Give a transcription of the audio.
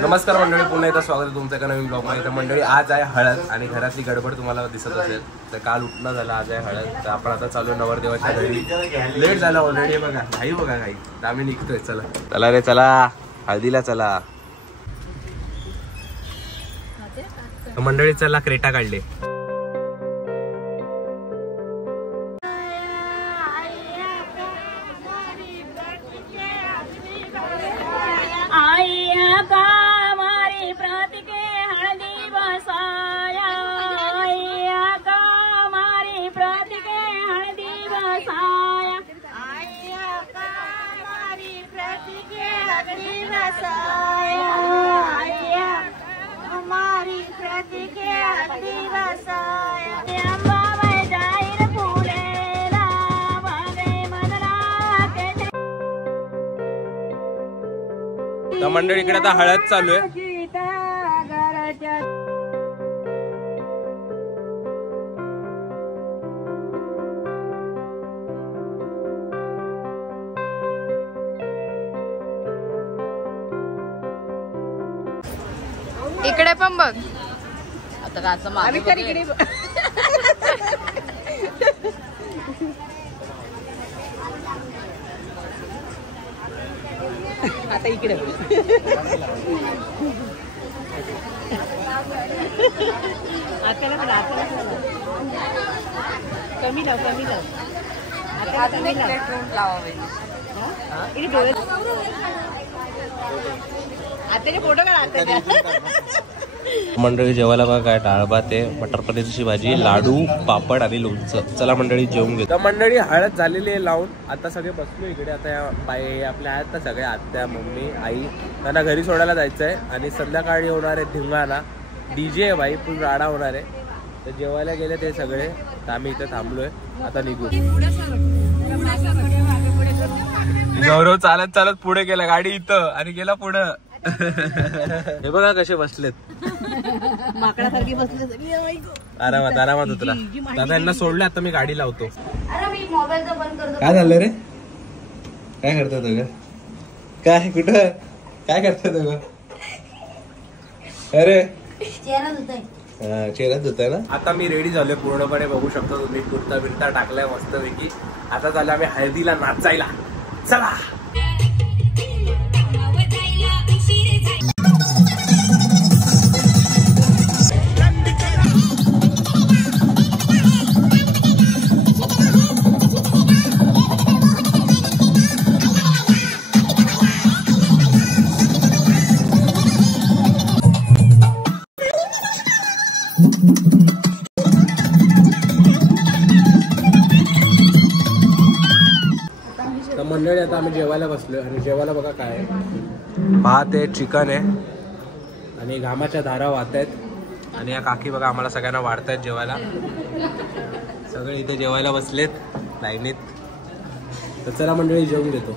नमस्कार मंडळी, पुन्हा एकदा स्वागत आहे तुमचं एका नवीन ब्लॉगमध्ये. तर मंडळी, आज आहे हळद आणि घरातली गडबड तुम्हाला दिसत असेल. तर काल उठणं झालं, आज आहे हळद. तर आपण आता चालू आहे नवरदेवाच्या घरी. लेट झाला ऑलरेडी, बघा घाई बघा घाई. तर आम्ही निघतोय. चला चला रे चला, हळदीला चला. मंडळी चला, क्रेटा काढले. तर मंडळी, इकडे आता हळद चालू आहे. इकडे पण बघ आता काचा मागे आता इकडे कमी लाव फोटो काढ. मंडळी जेवायला बघा काय, डाळ भात आहे, मटर पनीरची भाजी, लाडू, पापड आणि लोणचं. चला मंडळी जेवून घेतो. तर मंडळी, हळद झालेली आहे लावून. आता सगळे बसलो इकडे. आता या बाई आपल्या आहेत ना सगळ्या, आत्या, मम्मी, आई, त्यांना घरी सोडायला जायचं आहे. आणि संध्याकाळी होणार आहे धिंगाणा, DJ आहे बाई, फुल राडा होणार आहे. तर जेवायला गेले ते सगळे. तर आम्ही इथे थांबलोय, आता निघू. गौरव चालत चालत पुढे गेला, गाडी इथं आणि गेला पुढं. हे बघा कसे बसलेत, माकडासारखी बसले. आरामात आरामात उतरा. दादा यांना सोडलं, आता मी गाडी लावतो. काय झालं रे? काय करतात ग? काय कुठं काय करतात ग? अरे चेहरा धुताय ना. आता मी रेडी झालोय पूर्णपणे, बघू शकता तुम्ही. कुर्ता बिर्ता टाकलाय मस्त पैकी. आता झालं आम्ही हळदीला नाचायला. चला. मंडळी, आता आम्ही जेवायला बसलोय. आणि जेवायला बघा काय, भात आहे, चिकन आहे आणि घामाच्या धारा वाहत आहेत. आणि या काकी बघा आम्हाला सगळ्यांना वाढतायत जेवायला. सगळे इथे जेवायला बसलेत लाईनीत. तर चला मंडळी, जेवून घेतो.